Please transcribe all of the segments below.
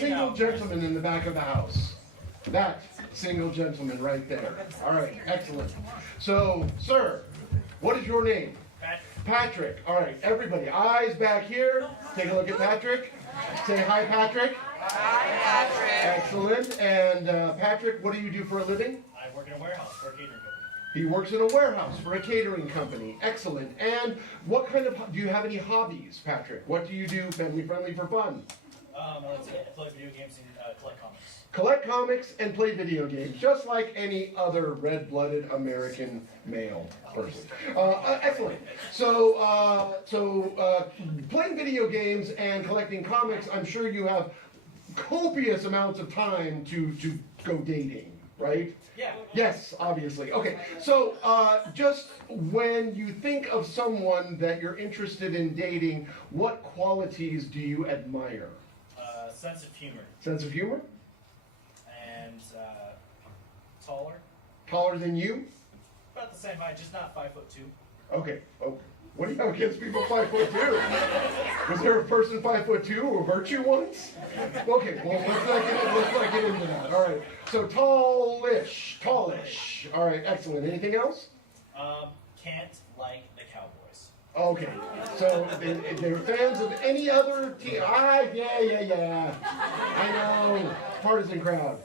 single gentleman in the back of the house. That single gentleman right there. All right, excellent. So, sir, what is your name? Patrick. All right, everybody, eyes back here. Take a look at Patrick. Say hi, Patrick. Hi, Patrick. Excellent. And Patrick, what do you do for a living? I work in a warehouse for a catering company. He works in a warehouse for a catering company. Excellent. And what kind of, do you have any hobbies, Patrick? What do you do family friendly for fun? Let's see, I play video games and collect comics. Collect comics and play video games, just like any other red-blooded American male person. Excellent. So, playing video games and collecting comics, I'm sure you have copious amounts of time to go dating, right? Yeah. Yes, obviously. Okay, so just when you think of someone that you're interested in dating, what qualities do you admire? Sense of humor. Sense of humor? And taller. Taller than you? About the same height, just not 5'2". Okay. Oh, what do you have against people 5'2"? Was there a person 5'2" who hurt you once? Okay, well, let's not get into that. All right. So tallish. All right, excellent. Anything else? Can't like the Cowboys. Okay. So they're fans of any other team. Yeah. I know. Partisan crowd.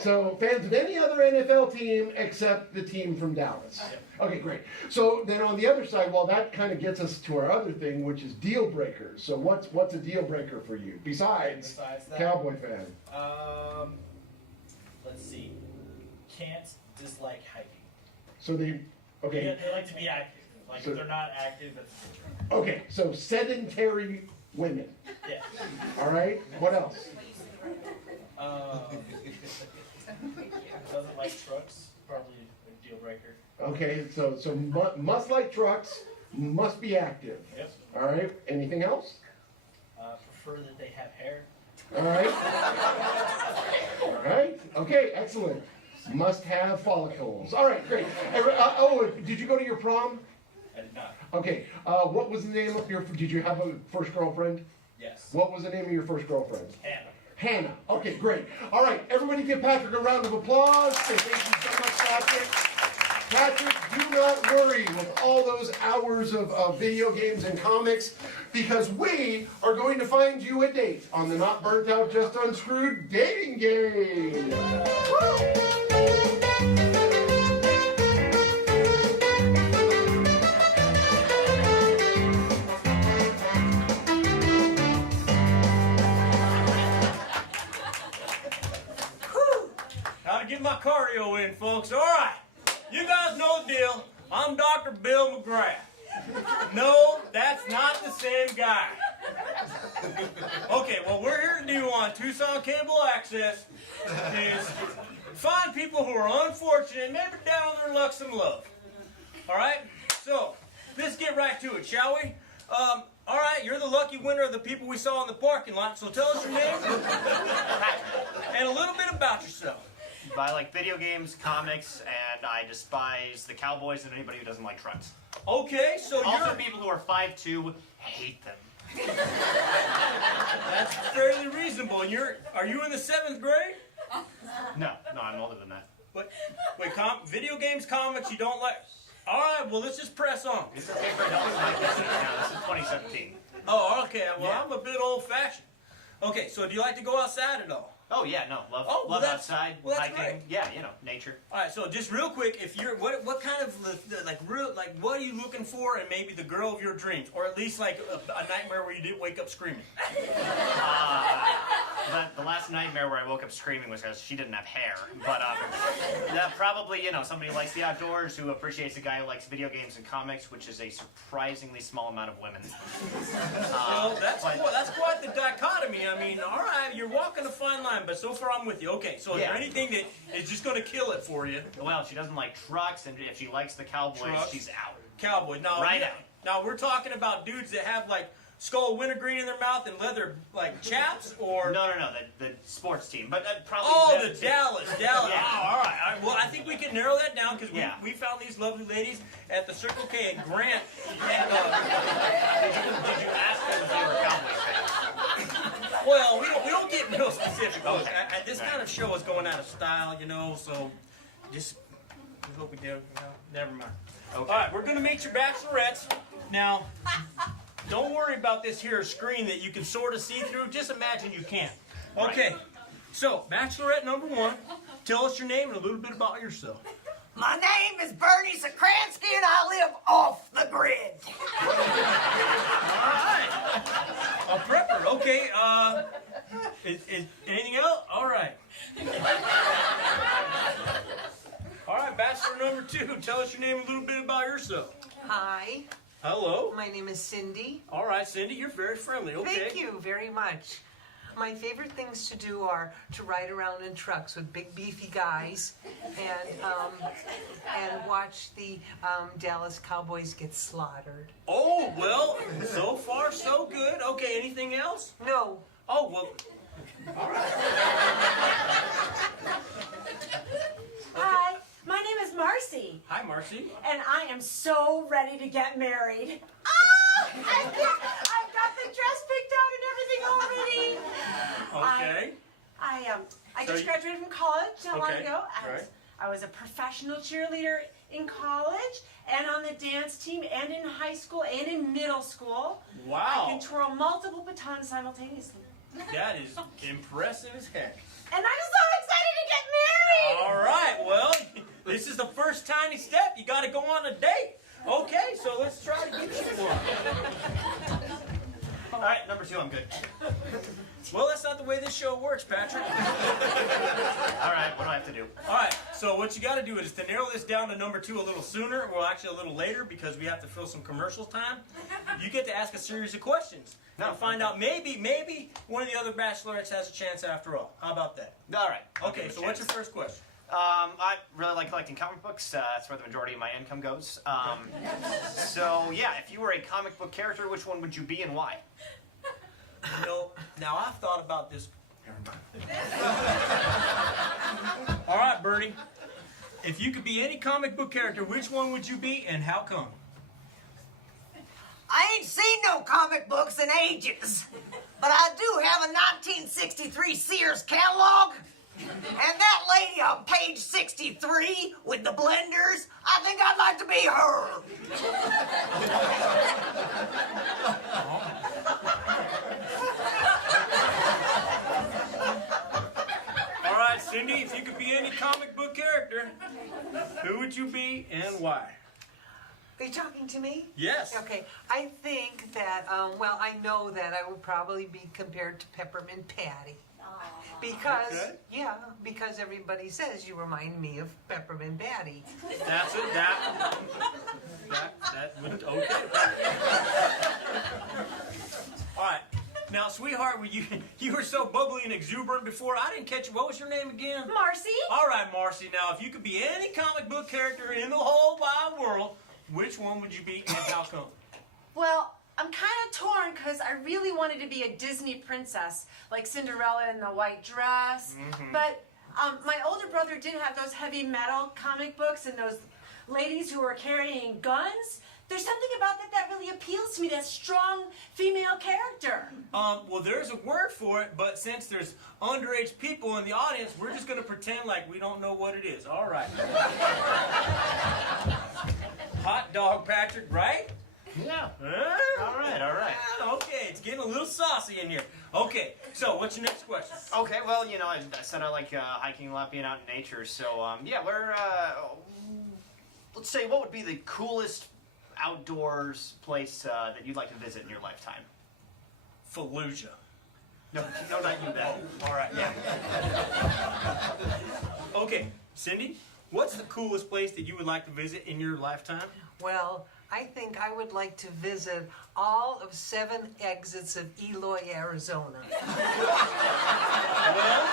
So fans of any other NFL team except the team from Dallas. Okay, great. So then on the other side, well, that kind of gets us to our other thing, which is deal breakers. So what's a deal breaker for you besides that, Cowboy fan? Let's see. Can't dislike hiking. So they like to be active. Like So- if they're not active, that's a picture. okay. So sedentary women. Yeah. All right. What else? Doesn't like trucks. Probably a deal breaker. Okay. So must like trucks. Must be active. Yep. All right. Anything else? Prefer that they have hair. All right. All right. Okay. Excellent. Must have follicles. All right. Great. Did you go to your prom? I did not. Okay. What was the name of your? Did you have a first girlfriend? Yes. What was the name of your first girlfriend? Hannah. Hannah. Okay. Great. All right. Everybody, give Patrick a round of applause. Say thank you so much, Patrick. Patrick, do not worry with all those hours of video games and comics, because we are going to find you a date on the Not Burnt Out, Just Unscrewed dating game. Woo! Gotta get my cardio in, folks. All right. You guys know the deal. I'm Dr. Bill McGrath. No, that's not the same guy. Okay, what we're here to do on Tucson Cable Access is find people who are unfortunate, maybe down on their luck some love. All right? So, let's get right to it, shall we? All right, you're the lucky winner of the people we saw in the parking lot, so tell us your name and a little bit about yourself. I like video games, comics, and I despise the Cowboys and anybody who doesn't like trucks. Okay, so Also, you're... people who are 5'2", hate them. That's fairly reasonable. And are you in the 7th grade? No, I'm older than that. Wait, video games, comics, you don't like... All right, well, let's just press on. It's okay for adults like this. Now, this is 2017. Oh, okay, well, Yeah. I'm a bit old-fashioned. Okay, so do you like to go outside at all? Oh yeah, no, love that's- outside, well, that's hiking. great. Yeah, nature. All right, so just real quick, if you're what kind of what are you looking for in maybe the girl of your dreams, or at least like a nightmare where you didn't wake up screaming? The last nightmare where I woke up screaming was because she didn't have hair. But that probably, somebody who likes the outdoors, who appreciates a guy who likes video games and comics, which is a surprisingly small amount of women. Well, that's quite the dichotomy. I mean, all right, you're walking a fine line, but so far I'm with you. Okay, so is there anything that is just going to kill it for you? Well, she doesn't like trucks, and if she likes the Cowboys, Trucks. she's out. Cowboy. Now, Right out. Now we're talking about dudes that have like skull wintergreen in their mouth and leather like chaps, or No, the sports team, but probably. oh, them the too. Dallas. Yeah. Oh, all right. Well, I think we can narrow that down because Yeah. we found these lovely ladies at the Circle K at Grant. And Did you ask them if they were Cowboys fans? Well, we don't get real specific. Okay. This kind of show is going out of style, you know, so just we hope we do. No, never mind. Okay. All right, we're going to meet your bachelorettes. Now, don't worry about this here screen that you can sort of see through. Just imagine you can. Okay, so bachelorette number 1, tell us your name and a little bit about yourself. My name is Bernie Sakransky and I live off the grid. All right. A prepper, okay. Is anything else? All right. All right, bachelor number 2, tell us your name and a little bit about yourself. Hi, Hello. my name is Cindy. All right, Cindy, you're very friendly. Okay. Thank you very much. My favorite things to do are to ride around in trucks with big beefy guys and watch the Dallas Cowboys get slaughtered. Oh, well, so far so good. Okay, anything else? No, Oh, well. Hi, my name is Marcy, Hi, Marcy. and I am so ready to get married. I've got the dress picked out and everything already. Okay. I So just you- graduated from college not long Okay, ago. right. I was a professional cheerleader in college and on the dance team and in high school and in middle school. I Wow. can twirl multiple batons simultaneously. That is impressive as heck. And I'm so excited to get married! All right, well, this is the first tiny step. You got to go on a date. Okay, so let's try to get you one. All right, number 2, I'm good. Well, that's not the way this show works, Patrick. All right, what do I have to do? All right, so what you got to do is to narrow this down to number 2 a little sooner, well, actually a little later, because we have to fill some commercial time. You get to ask a series of questions and find out maybe one of the other bachelorettes has a chance after all. How about that? All right. I'll Okay, give it a so what's your chance. first question? I really like collecting comic books. That's where the majority of my income goes. So, yeah, if you were a comic book character, which one would you be and why? You know, now I've thought about this. All right, Bernie. If you could be any comic book character, which one would you be and how come? I ain't seen no comic books in ages, but I do have a 1963 Sears catalog. And that lady on page 63 with the blenders, I think I'd like to be her. All right, Cindy, if you could be any comic book character, who would you be and why? are you talking to me? Yes. Okay, I think that, well, I know that I would probably be compared to Peppermint Patty. Because, Okay. yeah, because everybody says you remind me of Peppermint Patty. That's it. That would, okay. All right. Now, sweetheart, you were so bubbly and exuberant before. I didn't catch you. What was your name again? Marcy? All right, Marcy. Now, if you could be any comic book character in the whole wide world, which one would you be and how come? Well, I'm kind of torn because I really wanted to be a Disney princess, like Cinderella in the white dress. But my older brother did have those heavy metal comic books and those ladies who were carrying guns. There's something about that really appeals to me, that strong female character. Well, there's a word for it, but since there's underage people in the audience, we're just going to pretend like we don't know what it is. All right. Hot dog, Patrick, right? Yeah. Huh? All right, all right. Okay, it's getting a little saucy in here. Okay, so what's your next question? Okay, well, you know, I said I like hiking a lot, being out in nature. So, yeah, let's say, what would be the coolest outdoors place that you'd like to visit in your lifetime? Fallujah. No, not you, that. All right. Yeah. Okay, Cindy, what's the coolest place that you would like to visit in your lifetime? Well, I think I would like to visit all of 7 exits of Eloy, Arizona. Well,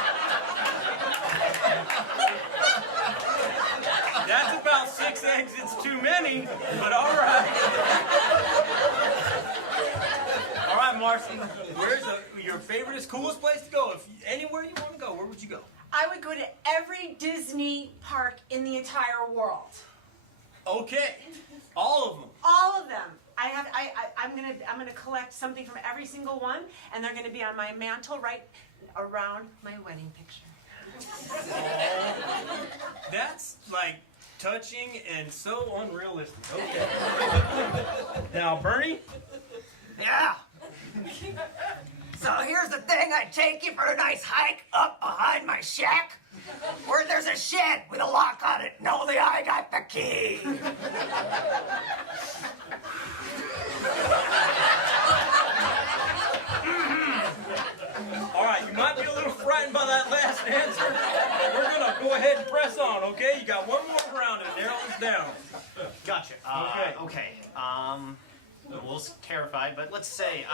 that's about 6 exits too many, but all right. All right, Marcy, where's your favorite, coolest place to go? If anywhere you want to go, where would you go? I would go to every Disney park in the entire world. Okay, all of them. All of them. I'm gonna collect something from every single one, and they're gonna be on my mantle right around my wedding picture. That's like touching and so unrealistic. Okay. Now, Bernie. Yeah. So here's the thing, I take you for a nice hike up behind my shack, where there's a shed with a lock on it, and only I got the key. All right, you might be a little frightened by that last answer. We're gonna go ahead and press on, okay? You got one more round and narrow this down. Gotcha. Okay. A little terrified, but let's say,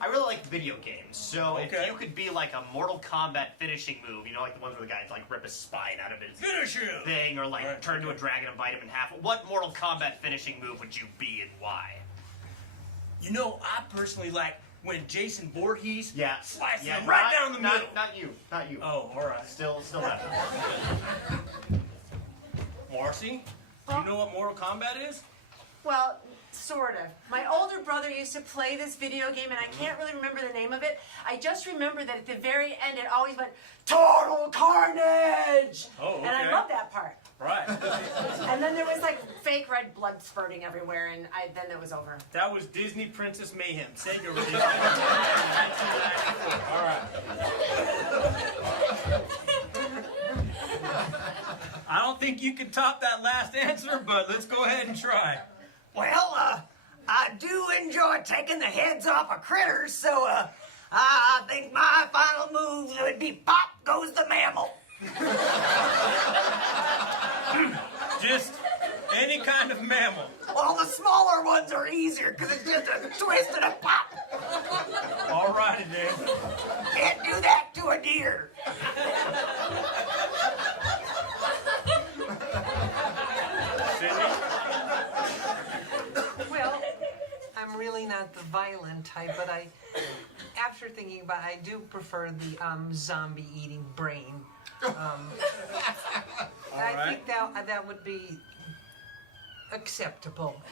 I really like video games. So if you could be like a Mortal Kombat finishing move, you know, like the ones where the guy like rip his spine out of his thing, or like turn into a dragon and bite him in half. What Mortal Kombat finishing move would you be and why? You know, I personally like when Jason Voorhees slices him not, right down the middle. Not you. Oh, all right. Still that. Marcy, do you know what Mortal Kombat is? Well, sort of. My older brother used to play this video game, and I can't really remember the name of it. I just remember that at the very end, it always went, "Total Carnage!" Oh, okay. And I love that part. Right. And then there was like fake red blood spurting everywhere, and then it was over. That was Disney Princess Mayhem. Sega released it in 1994. All right. I don't think you can top that last answer, but let's go ahead and try. Well, I do enjoy taking the heads off of critters, so I think my final move would be pop goes the mammal. Just any kind of mammal. Well, the smaller ones are easier because it's just a twist and a pop. All righty then. Can't do that to a deer. Well, I'm really not the violent type, but after thinking about it, I do prefer the zombie eating brain. I think that would be acceptable.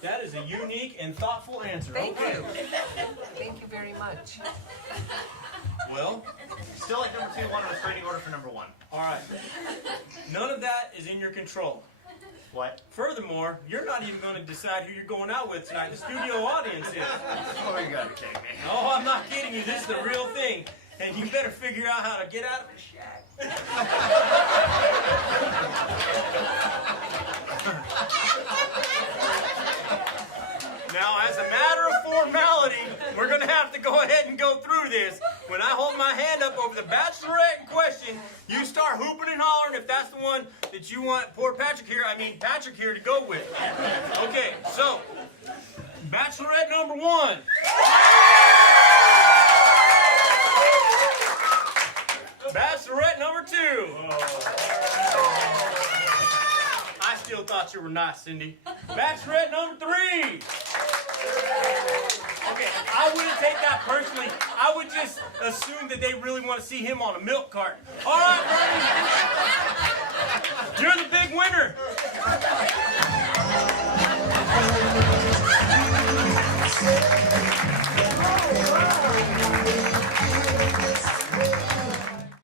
That is a unique and thoughtful answer. Thank you. Thank you very much. Well, Still like number 2, want a restraining order for number 1. all right. None of that is in your control. What? Furthermore, you're not even going to decide who you're going out with tonight. The studio audience is. Oh, you gotta be kidding me. No, I'm not kidding you. This is the real thing. And you better figure out how to get out of the shack. Now, as a matter of formality, we're going to have to go ahead and go through this. When I hold my hand up over the bachelorette in question, you start hooping and hollering if that's the one that you want Patrick here to go with. Okay, so, bachelorette number 1. Bachelorette number 2. I still thought you were nice, Cindy. Bachelorette number 3. Okay, I wouldn't take that personally. I would just assume that they really want to see him on a milk carton. All right, Bernie. You're the big winner.